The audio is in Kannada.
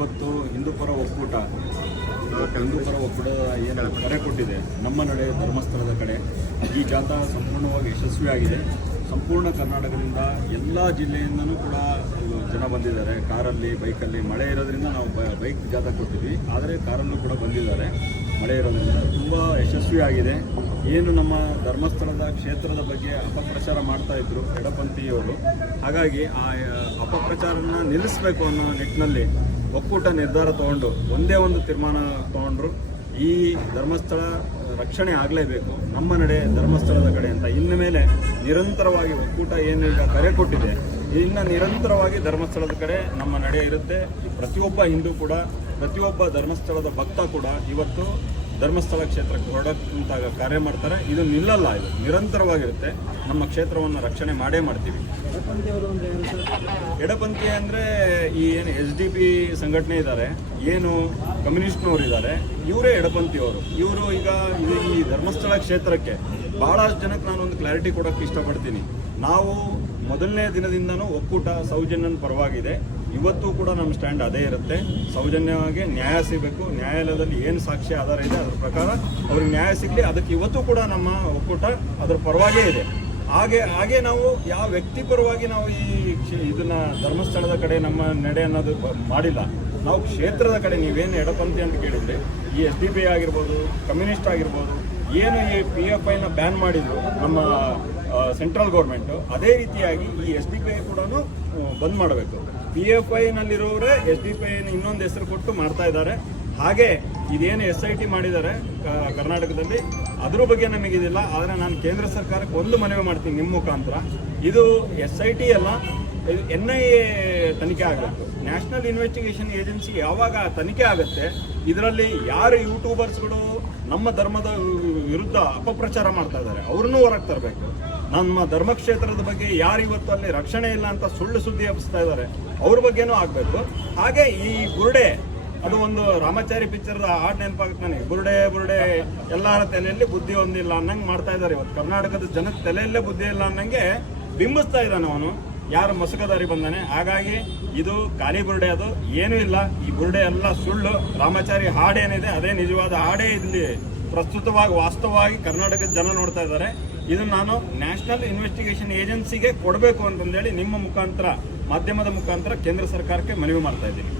ಇವತ್ತು ಹಿಂದೂಪರ ಒಕ್ಕೂಟದ ಏನು ಕರೆ ಕೊಟ್ಟಿದೆ, ನಮ್ಮ ನಡೆ ಧರ್ಮಸ್ಥಳದ ಕಡೆ, ಈ ಜಾಥಾ ಸಂಪೂರ್ಣವಾಗಿ ಯಶಸ್ವಿಯಾಗಿದೆ. ಸಂಪೂರ್ಣ ಕರ್ನಾಟಕದಿಂದ ಎಲ್ಲ ಜಿಲ್ಲೆಯಿಂದನೂ ಕೂಡ ಜನ ಬಂದಿದ್ದಾರೆ. ಕಾರಲ್ಲಿ, ಬೈಕಲ್ಲಿ. ಮಳೆ ಇರೋದ್ರಿಂದ ನಾವು ಬೈಕ್ ಜಾಥಾ ಕೊಟ್ಟಿದ್ವಿ, ಆದರೆ ಕಾರಲ್ಲೂ ಕೂಡ ಬಂದಿದ್ದಾರೆ. ಮಳೆ ಇರೋದ್ರಿಂದ ತುಂಬ ಯಶಸ್ವಿಯಾಗಿದೆ. ಏನು ನಮ್ಮ ಧರ್ಮಸ್ಥಳದ ಕ್ಷೇತ್ರದ ಬಗ್ಗೆ ಅಪಪ್ರಚಾರ ಮಾಡ್ತಾಯಿದ್ರು ಎಡಪಂಥೀಯವರು, ಹಾಗಾಗಿ ಆ ಅಪಪ್ರಚಾರನ ನಿಲ್ಲಿಸಬೇಕು ಅನ್ನೋ ನಿಟ್ಟಿನಲ್ಲಿ ಒಕ್ಕೂಟ ನಿರ್ಧಾರ ತಗೊಂಡು ಒಂದೇ ಒಂದು ತೀರ್ಮಾನ ತಗೊಂಡ್ರು. ಈ ಧರ್ಮಸ್ಥಳ ರಕ್ಷಣೆ ಆಗಲೇಬೇಕು, ನಮ್ಮ ನಡೆ ಧರ್ಮಸ್ಥಳದ ಕಡೆ ಅಂತ. ಇನ್ನು ಮೇಲೆ ನಿರಂತರವಾಗಿ ಒಕ್ಕೂಟ ಏನು ಈಗ ಕರೆ ಕೊಟ್ಟಿದೆ, ಇನ್ನು ನಿರಂತರವಾಗಿ ಧರ್ಮಸ್ಥಳದ ಕಡೆ ನಮ್ಮ ನಡೆ ಇರುತ್ತೆ. ಪ್ರತಿಯೊಬ್ಬ ಹಿಂದೂ ಕೂಡ, ಪ್ರತಿಯೊಬ್ಬ ಧರ್ಮಸ್ಥಳದ ಭಕ್ತ ಕೂಡ ಇವತ್ತು ಧರ್ಮಸ್ಥಳ ಕ್ಷೇತ್ರಕ್ಕೆ ಹೊರಡಂತ ಕಾರ್ಯ ಮಾಡ್ತಾರೆ. ಇದು ನಿಲ್ಲಲ್ಲ, ಇದು ನಿರಂತರವಾಗಿರುತ್ತೆ. ನಮ್ಮ ಕ್ಷೇತ್ರವನ್ನು ರಕ್ಷಣೆ ಮಾಡೇ ಮಾಡ್ತೀವಿ. ಎಡಪಂಥಿ ಅಂದರೆ ಈ ಏನು SDP ಸಂಘಟನೆ ಇದ್ದಾರೆ, ಏನು ಕಮ್ಯುನಿಸ್ಟ್ನವರು ಇದ್ದಾರೆ, ಇವರೇ ಎಡಪಂಥಿಯವರು. ಇವರು ಈಗ ಈ ಧರ್ಮಸ್ಥಳ ಕ್ಷೇತ್ರಕ್ಕೆ ಭಾಳಷ್ಟು ಜನಕ್ಕೆ ನಾನೊಂದು ಕ್ಲಾರಿಟಿ ಕೊಡೋಕ್ಕೆ ಇಷ್ಟಪಡ್ತೀನಿ. ನಾವು ಮೊದಲನೇ ದಿನದಿಂದನೂ ಒಕ್ಕೂಟ ಸೌಜನ್ಯನ ಪರವಾಗಿದೆ. ಇವತ್ತು ಕೂಡ ನಮ್ಮ ಸ್ಟ್ಯಾಂಡ್ ಅದೇ ಇರುತ್ತೆ. ಸೌಜನ್ಯವಾಗಿ ನ್ಯಾಯ ಸಿಗಬೇಕು. ನ್ಯಾಯಾಲಯದಲ್ಲಿ ಏನು ಸಾಕ್ಷ್ಯ ಆಧಾರ ಇದೆ ಅದರ ಪ್ರಕಾರ ಅವ್ರಿಗೆ ನ್ಯಾಯ ಸಿಗಲಿ. ಅದಕ್ಕೆ ಇವತ್ತು ಕೂಡ ನಮ್ಮ ಒಕ್ಕೂಟ ಅದರ ಪರವಾಗೇ ಇದೆ. ಹಾಗೆ ನಾವು ಯಾವ ವ್ಯಕ್ತಿ ಪರವಾಗಿ ನಾವು ಇದನ್ನ ಧರ್ಮಸ್ಥಳದ ಕಡೆ ನಮ್ಮ ನಡೆ ಅನ್ನೋದು ಮಾಡಿಲ್ಲ. ನಾವು ಕ್ಷೇತ್ರದ ಕಡೆ, ನೀವೇನು ಎಡಪಂಥಿ ಅಂತ ಕೇಳಿದ್ರೆ, ಈ SDP ಆಗಿರ್ಬೋದು, ಕಮ್ಯುನಿಸ್ಟ್ ಆಗಿರ್ಬೋದು, ಏನು ಈ PFIನ ಬ್ಯಾನ್ ಮಾಡಿದ್ರು ನಮ್ಮ ಸೆಂಟ್ರಲ್ ಗೌರ್ಮೆಂಟು, ಅದೇ ರೀತಿಯಾಗಿ ಈ SDP ಕೂಡ ಬಂದ್ ಮಾಡಬೇಕು. PFIನಲ್ಲಿರೋರೇ SDP ಇನ್ನೊಂದು ಹೆಸರು ಕೊಟ್ಟು ಮಾಡ್ತಾ ಇದ್ದಾರೆ. ಹಾಗೆ ಇದೇನು SIT ಮಾಡಿದ್ದಾರೆ ಕರ್ನಾಟಕದಲ್ಲಿ, ಅದ್ರ ಬಗ್ಗೆ ನಮಗಿದಿಲ್ಲ. ಆದರೆ ನಾನು ಕೇಂದ್ರ ಸರ್ಕಾರಕ್ಕೆ ಒಂದು ಮನವಿ ಮಾಡ್ತೀನಿ ನಿಮ್ಮ ಮುಖಾಂತರ. ಇದು SIT ಅಲ್ಲ, NIA ತನಿಖೆ ಆಗಬೇಕು. ನ್ಯಾಷನಲ್ ಇನ್ವೆಸ್ಟಿಗೇಷನ್ ಏಜೆನ್ಸಿ ಯಾವಾಗ ತನಿಖೆ ಆಗುತ್ತೆ, ಇದರಲ್ಲಿ ಯಾರು ಯೂಟ್ಯೂಬರ್ಸ್ಗಳು ನಮ್ಮ ಧರ್ಮದ ವಿರುದ್ಧ ಅಪಪ್ರಚಾರ ಮಾಡ್ತಾ ಇದ್ದಾರೆ ಅವ್ರನ್ನೂ ಹೊರಗೆ ತರಬೇಕು. ನಮ್ಮ ಧರ್ಮಕ್ಷೇತ್ರದ ಬಗ್ಗೆ ಯಾರು ಇವತ್ತು ಅಲ್ಲಿ ರಕ್ಷಣೆ ಇಲ್ಲ ಅಂತ ಸುಳ್ಳು ಸುದ್ದಿ ಹಬ್ಬಿಸ್ತಾ ಇದ್ದಾರೆ ಅವ್ರ ಬಗ್ಗೆನೂ ಆಗಬೇಕು. ಹಾಗೆ ಈ ಬುರುಡೆ, ಅದು ಒಂದು ರಾಮಾಚಾರಿ ಪಿಕ್ಚರ್ದ ಹಾಡು ನೆನಪಾಗುತ್ತೆ ನನಗೆ. ಬುರುಡೆ ಎಲ್ಲರ ತಲೆಯಲ್ಲಿ ಬುದ್ಧಿ ಹೊಂದಿಲ್ಲ ಅನ್ನಂಗೆ ಮಾಡ್ತಾ ಇದ್ದಾರೆ. ಇವತ್ತು ಕರ್ನಾಟಕದ ಜನದ ತಲೆಯಲ್ಲೇ ಬುದ್ಧಿ ಇಲ್ಲ ಅನ್ನಂಗೆ ಬಿಂಬಿಸ್ತಾ ಇದ್ದಾನೆ ಅವನು, ಯಾರು ಮಸಕದಾರಿ ಬಂದಾನೆ. ಹಾಗಾಗಿ ಇದು ಖಾಲಿ ಬುರುಡೆ, ಅದು ಏನೂ ಇಲ್ಲ. ಈ ಬುರುಡೆ ಎಲ್ಲ ಸುಳ್ಳು. ರಾಮಾಚಾರಿ ಹಾಡೇನಿದೆ ಅದೇ ನಿಜವಾದ ಹಾಡೇ ಇಲ್ಲಿ ಪ್ರಸ್ತುತವಾಗಿ ವಾಸ್ತವವಾಗಿ ಕರ್ನಾಟಕದ ಜನ ನೋಡ್ತಾ ಇದ್ದಾರೆ. ಇದನ್ನು ನಾನು ನ್ಯಾಷನಲ್ ಇನ್ವೆಸ್ಟಿಗೇಷನ್ ಏಜೆನ್ಸಿಗೆ ಕೊಡಬೇಕು ಅಂತಂದೇಳಿ ನಿಮ್ಮ ಮುಖಾಂತರ, ಮಾಧ್ಯಮದ ಮುಖಾಂತರ ಕೇಂದ್ರ ಸರ್ಕಾರಕ್ಕೆ ಮನವಿ ಮಾಡ್ತಾ ಇದ್ದೀನಿ.